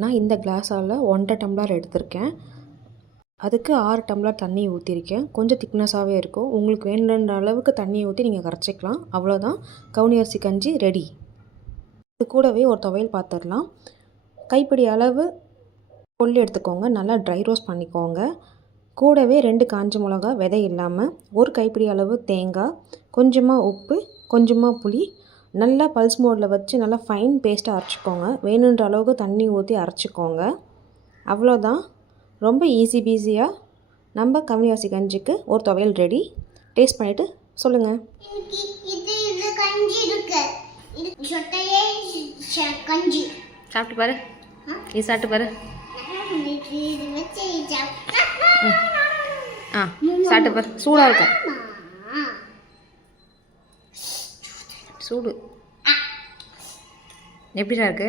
நான் இந்த கிளாஸால் 1.5 டம்ளர் எடுத்திருக்கேன். அதுக்கு 6 டம்ளர் தண்ணி ஊற்றிருக்கேன். கொஞ்சம் திக்னஸாகவே இருக்கும். உங்களுக்கு வேணுன்ற அளவுக்கு தண்ணி ஊற்றி நீங்கள் கரைச்சிக்கலாம். அவ்வளோதான், கவுனி அரிசி கஞ்சி ரெடி. இது கூடவே ஒரு துவையல் பார்த்துடலாம். கைப்பிடி அளவு கொள்ளு எடுத்துக்கோங்க, நல்லா ட்ரை ரோஸ்ட் பண்ணிக்கோங்க. கூடவே 2 காஞ்ச மிளகா விதை இல்லாமல், ஒரு கைப்பிடி அளவு தேங்காய், கொஞ்சமாக உப்பு, கொஞ்சமாக புளி, நல்லா பல்ஸ் மோடில் வச்சு நல்லா ஃபைன் பேஸ்ட்டாக அரைச்சிக்கோங்க. வேணுன்ற அளவுக்கு தண்ணி ஊற்றி அரைச்சிக்கோங்க. அவ்வளோதான், ரொம்ப ஈஸி பீஸியாக நம்ம கவுனி அரிசி கஞ்சிக்கு ஒரு துவையல் ரெடி. டேஸ்ட் பண்ணிவிட்டு சொல்லுங்கள். சாப்பிட்டு பாரு, இது சாப்பிட்டு பாரு. சாப்பிட்டு பாரு, சூடாக இருக்கும். சூடு எப்படிடா இருக்கு?